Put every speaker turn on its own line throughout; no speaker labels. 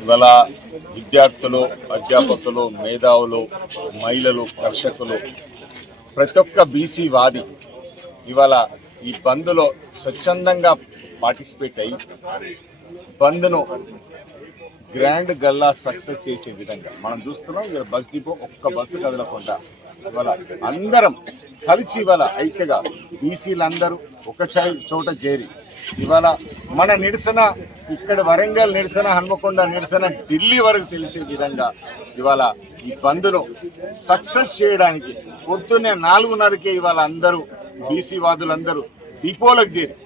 ఇవాళ విద్యార్థులు అధ్యాపకులు మేధావులు మహిళలు కర్షకులు ప్రతి ఒక్క బీసీ వాది ఇవాళ ఈ బంద్లో స్వచ్ఛందంగా పార్టిసిపేట్ అయ్యి బంద్ను గ్రాండ్ గల్లా సక్సెస్ చేసే విధంగా మనం చూస్తున్నాం. ఇవాళ బస్ డిపో ఒక్క బస్సు కదలకుండా ఇవాళ అందరం కలిసి ఇవాళ ఐక్యగా బీసీలందరూ ఒక చోట చేరి ఇవాళ మన నిరసన ఇక్కడ వరంగల్ నిరసన హన్మకొండ నిరసన ఢిల్లీ వరకు తెలిసే విధంగా ఇవాళ ఈ బంద్ను సక్సెస్ చేయడానికి పొద్దున్నే నాలుగున్నరకే ఇవాళ అందరూ బీసీ వాదులందరూ డిపోలకు చేరి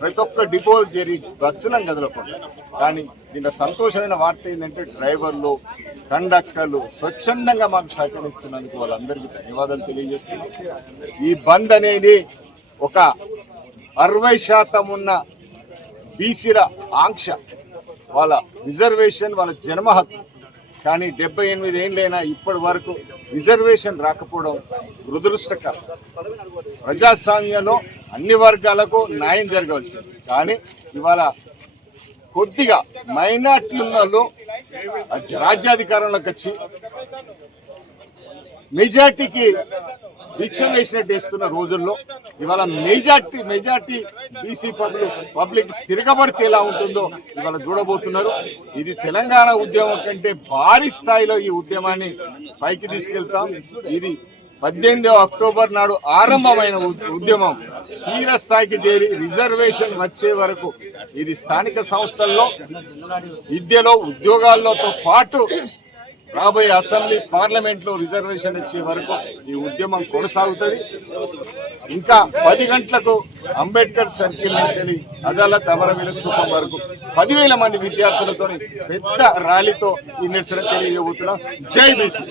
ప్రతి ఒక్క డిపో చేరి బస్సులను కదలకుండా. కానీ దీంట్లో సంతోషమైన వార్త ఏంటంటే డ్రైవర్లు కండక్టర్లు స్వచ్ఛందంగా మాకు సహకరిస్తున్నందుకు వాళ్ళందరికీ ధన్యవాదాలు తెలియజేస్తున్నాం. ఈ బంద్ అనేది ఒక అరవై శాతం ఉన్న బీసీల ఆంక్ష వాళ్ళ రిజర్వేషన్ వాళ్ళ జన్మ హక్కు కానీ డెబ్బై ఎనిమిది ఏళ్ళైనా ఇప్పటి వరకు రిజర్వేషన్ రాకపోవడం దురదృష్టకరం. ప్రజాస్వామ్యంలో అన్ని వర్గాలకు న్యాయం జరగవలసింది. కానీ ఇవాళ కొద్దిగా మైనార్టీ ఉన్న వాళ్ళు రాజ్యాధికారంలోకి వచ్చి మెజార్టీకి భిక్షం వేసినట్టు వేస్తున్న రోజుల్లో ఇవాళ majority majority BC public public తిరగబడితే ఎలా ఉంటుందో ఇవాళ చూడబోతున్నారు. ఇది తెలంగాణ ఉద్యమం కంటే భారీ స్థాయిలో ఈ ఉద్యమాన్ని పైకి తీసుకెళ్తాం. ఇది పద్దెనిమిదవ అక్టోబర్ నాడు ఆరంభమైన ఉ- ఉద్యమం. తీర స్థాయికి చేరి రిజర్వేషన్ వచ్చే వరకు ఇది స్థానిక సంస్థల్లో విద్యలో ఉద్యోగాల్లోతో పాటు రాబోయే అసెంబ్లీ పార్లమెంట్లో రిజర్వేషన్ ఇచ్చే వరకు ఈ ఉద్యమం కొనసాగుతుంది. ఇంకా పది గంటలకు అంబేద్కర్ సర్కిల్ నుంచి అదాలత్ అమరవీర స్థూపం వరకు పదివేల మంది విద్యార్థులతో పెద్ద ర్యాలీతో ఈ నిరసన తెలియజేయబోతున్నాం. జై బీసీ.